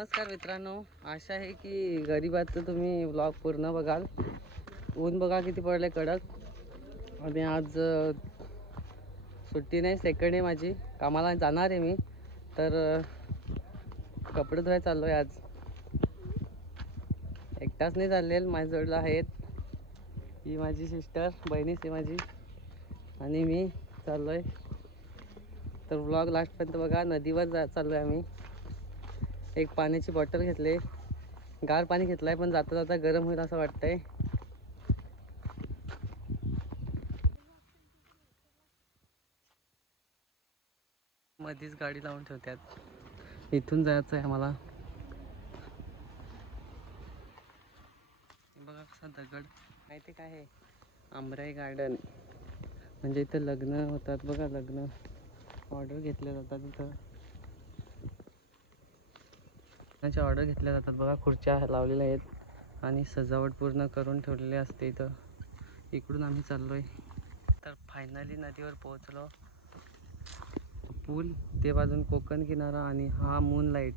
नमस्कार मित्रांनो, आशा आहे की गरीबाचं तुम्ही व्लॉग पूर्ण बघाल. ऊन बघा किती पडले कडक. आणि आज सुट्टी नाही, सेकंड आहे माझी. कामाला जाणार आहे मी, तर कपडे धुवायला चाललो आहे आज. एकटाच नाही चाललेल, माझ्या जोडला आहेत. ही माझी सिस्टर, बहिणीच आहे माझी, आणि मी चाललो आहे. तर व्लॉग लास्टपर्यंत बघा. नदीवर चाललो आहे आम्ही. एक पाण्याची बॉटल घेतली, गार पाणी घेतलं आहे, पण जाता जाता गरम होईल असं वाटतंय. मध्येच गाडी लावून ठेवतात. इथून जायचं आहे आम्हाला. बघा कसा दगड, माहिती काय आहे? आंबराई गार्डन. म्हणजे इथं लग्न होतात बघा, लग्न ऑर्डर घेतल्या जातात इथं. लग्नाच्या ऑर्डर घेतल्या जातात बघा. खुर्च्या लावलेल्या आहेत आणि सजावट पूर्ण करून ठेवलेली असते इथं. इकडून आम्ही चाललोय. तर फायनली नदीवर पोहोचलो. पूल ते बाजून कोकण किनारा आणि हा मून लाईट.